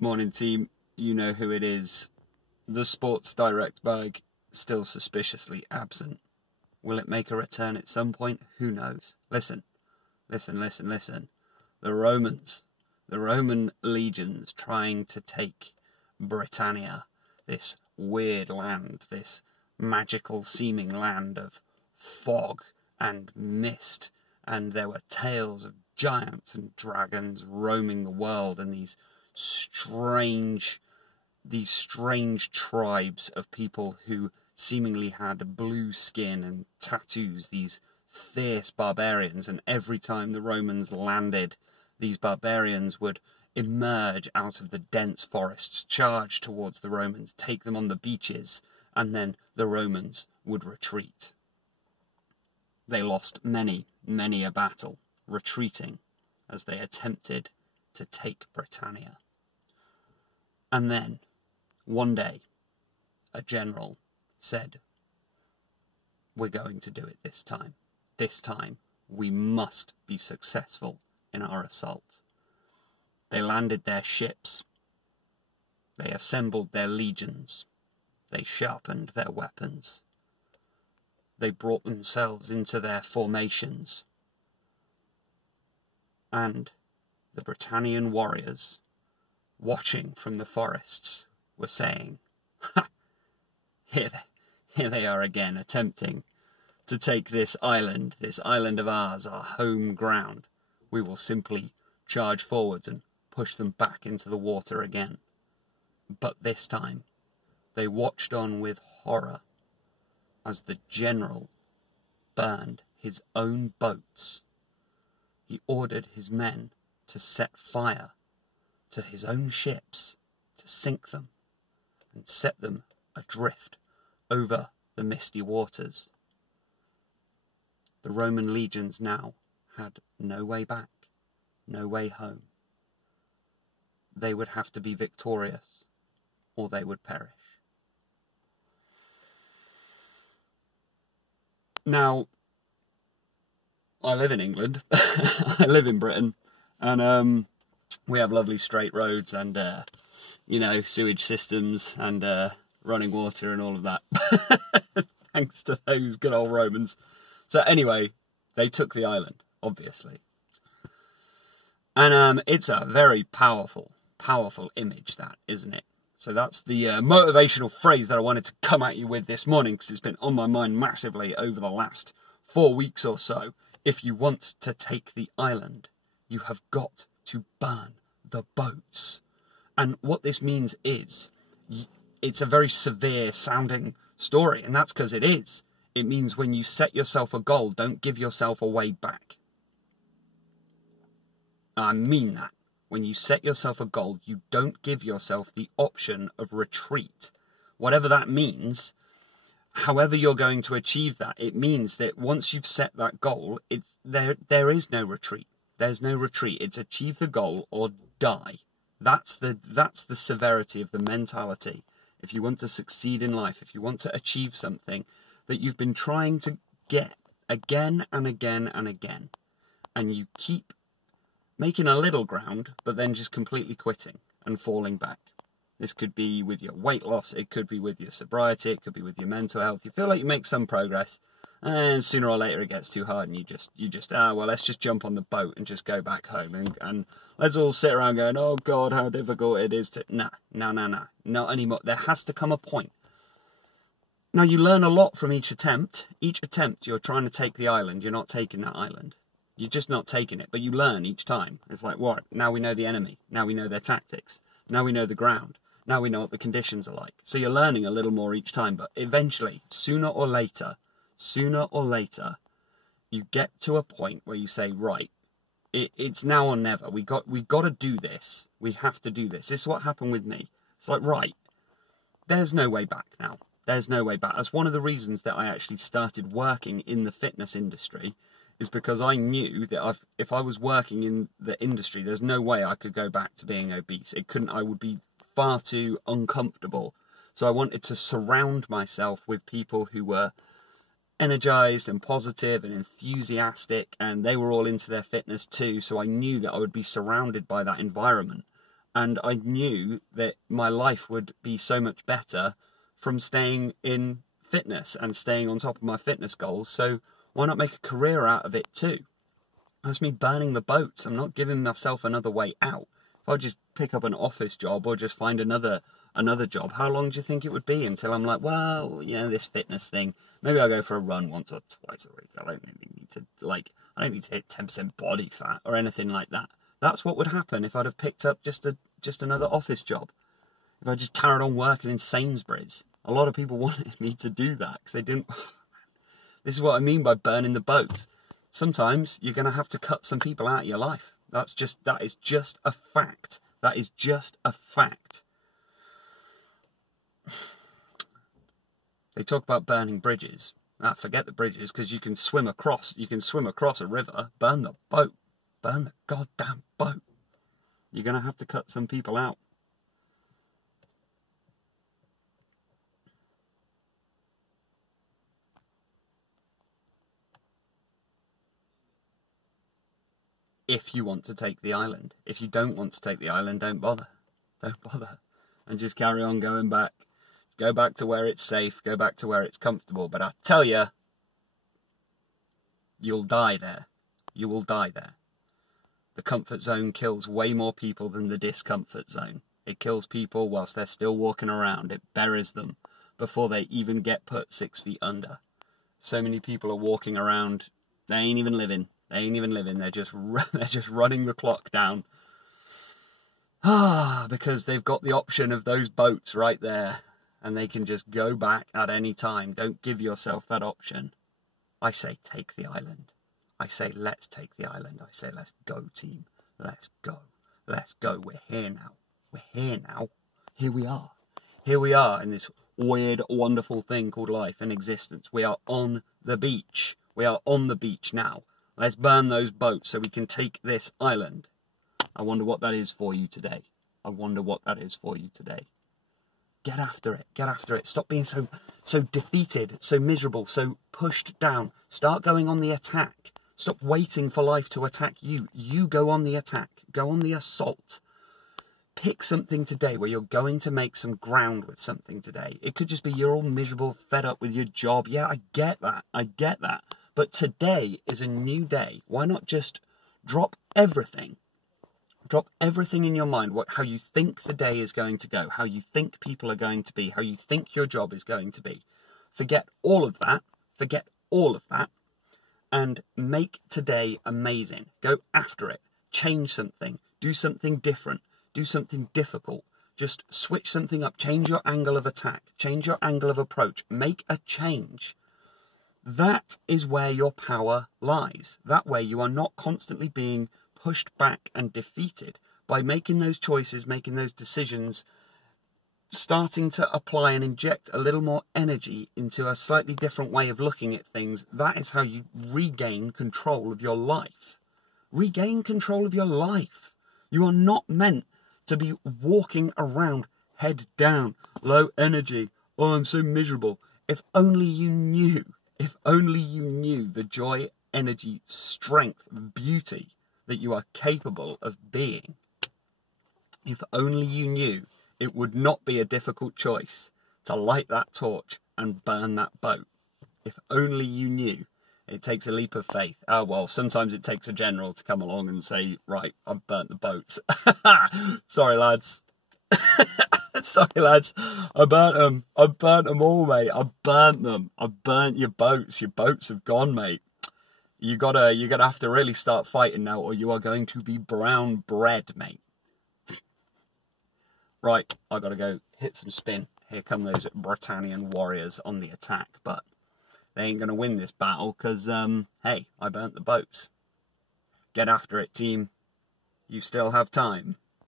Morning team, you know who it is. The Sports Direct bag, still suspiciously absent. Will it make a return at some point? Who knows? Listen. The Roman legions trying to take Britannia, this weird land, this magical seeming land of fog and mist, and there were tales of giants and dragons roaming the world, and these strange tribes of people who seemingly had blue skin and tattoos, these fierce barbarians, and every time the Romans landed, these barbarians would emerge out of the dense forests, charge towards the Romans, take them on the beaches, and then the Romans would retreat. They lost many a battle, retreating as they attempted to take Britannia. And then, one day, a general said, "We're going to do it this time. This time, we must be successful in our assault." They landed their ships. They assembled their legions. They sharpened their weapons. They brought themselves into their formations. And the Britannian warriors, watching from the forests, were saying, "Ha! Here they are again, attempting to take this island of ours, our home ground. We will simply charge forwards and push them back into the water again." But this time, they watched on with horror as the general burned his own boats. He ordered his men to set fire to his own ships, to sink them, and set them adrift over the misty waters. The Roman legions now had no way back, no way home. They would have to be victorious, or they would perish. Now, I live in England, I live in Britain, and we have lovely straight roads and, sewage systems and running water and all of that, thanks to those good old Romans. So anyway, they took the island, obviously. And it's a very powerful image, that, isn't it? So that's the motivational phrase that I wanted to come at you with this morning, because it's been on my mind massively over the last 4 weeks or so. If you want to take the island, you have got to burn the boats. And what this means is, it's a very severe sounding story, and that's because it is. It means when you set yourself a goal, don't give yourself a way back. I mean that. When you set yourself a goal, you don't give yourself the option of retreat. Whatever that means, however you're going to achieve that, it means that once you've set that goal, there is no retreat. There's no retreat. It's achieve the goal or die. That's the severity of the mentality. If you want to succeed in life, if you want to achieve something that you've been trying to get again and again and again, and you keep making a little ground, but then just completely quitting and falling back. This could be with your weight loss, it could be with your sobriety, it could be with your mental health. You feel like you make some progress, and sooner or later it gets too hard, and you just let's just jump on the boat and just go back home, and let's all sit around going, "Oh God, how difficult it is to..." No, not anymore. There has to come a point. Now, you learn a lot from each attempt. Each attempt, you're trying to take the island, you're not taking that island. You're just not taking it, but you learn each time. It's like, what? Now we know the enemy. Now we know their tactics. Now we know the ground. Now we know what the conditions are like. So you're learning a little more each time, but eventually, sooner or later, you get to a point where you say, right, it's now or never. We got to do this. We have to do this. This is what happened with me. It's like, right, there's no way back now. There's no way back. That's one of the reasons that I actually started working in the fitness industry, is because I knew that if I was working in the industry, there's no way I could go back to being obese. I would be far too uncomfortable. So I wanted to surround myself with people who were energized and positive and enthusiastic, and they were all into their fitness too. So I knew that I would be surrounded by that environment. And I knew that my life would be so much better from staying in fitness and staying on top of my fitness goals. So why not make a career out of it too? That's me burning the boats. I'm not giving myself another way out. If I just pick up an office job or just find another job, how long do you think it would be until I'm like, well, you know, this fitness thing, maybe I'll go for a run once or twice a week. I don't need to hit 10% body fat or anything like that. That's what would happen if I'd have picked up just another office job. If I just carried on working in Sainsbury's. A lot of people wanted me to do that because they didn't. This is what I mean by burning the boats. Sometimes you're going to have to cut some people out of your life. That is just a fact. That is just a fact. They talk about burning bridges. Forget the bridges, because you can swim across a river. Burn the boat. Burn the goddamn boat. You're going to have to cut some people out. If you want to take the island. If you don't want to take the island, don't bother. Don't bother. And just carry on going back. Go back to where it's safe. Go back to where it's comfortable. But I tell you, you'll die there. You will die there. The comfort zone kills way more people than the discomfort zone. It kills people whilst they're still walking around. It buries them before they even get put 6 feet under. So many people are walking around. They ain't even living. They ain't even living. They're just running the clock down. Because they've got the option of those boats right there. And they can just go back at any time. Don't give yourself that option. I say take the island. I say let's take the island. I say let's go, team. Let's go. Let's go. We're here now. We're here now. Here we are. Here we are in this weird, wonderful thing called life and existence. We are on the beach. We are on the beach now. Let's burn those boats so we can take this island. I wonder what that is for you today. I wonder what that is for you today. Get after it. Get after it. Stop being so defeated, so miserable, so pushed down. Start going on the attack. Stop waiting for life to attack you. You go on the attack. Go on the assault. Pick something today where you're going to make some ground with something today. It could just be you're all miserable, fed up with your job. Yeah, I get that. I get that. But today is a new day. Why not just drop everything? Drop everything in your mind, how you think the day is going to go, how you think people are going to be, how you think your job is going to be. Forget all of that. Forget all of that. And make today amazing. Go after it. Change something. Do something different. Do something difficult. Just switch something up. Change your angle of attack. Change your angle of approach. Make a change. That is where your power lies. That way you are not constantly being pushed back and defeated. By making those choices, making those decisions, starting to apply and inject a little more energy into a slightly different way of looking at things, that is how you regain control of your life. Regain control of your life. You are not meant to be walking around head down, low energy. Oh, I'm so miserable. If only you knew the joy, energy, strength, beauty that you are capable of being. If only you knew, it would not be a difficult choice to light that torch and burn that boat. If only you knew. It takes a leap of faith. Oh, well, sometimes it takes a general to come along and say, right, I've burnt the boats. Sorry, lads. Sorry, lads. I burnt them. I burnt them all, mate. I burnt them. I burnt your boats. Your boats have gone, mate. You're gonna have to really start fighting now, or you are going to be brown bread, mate. Right, I gotta go hit some spin. Here come those Britannian warriors on the attack, but they ain't gonna win this battle because, hey, I burnt the boats. Get after it, team. You still have time.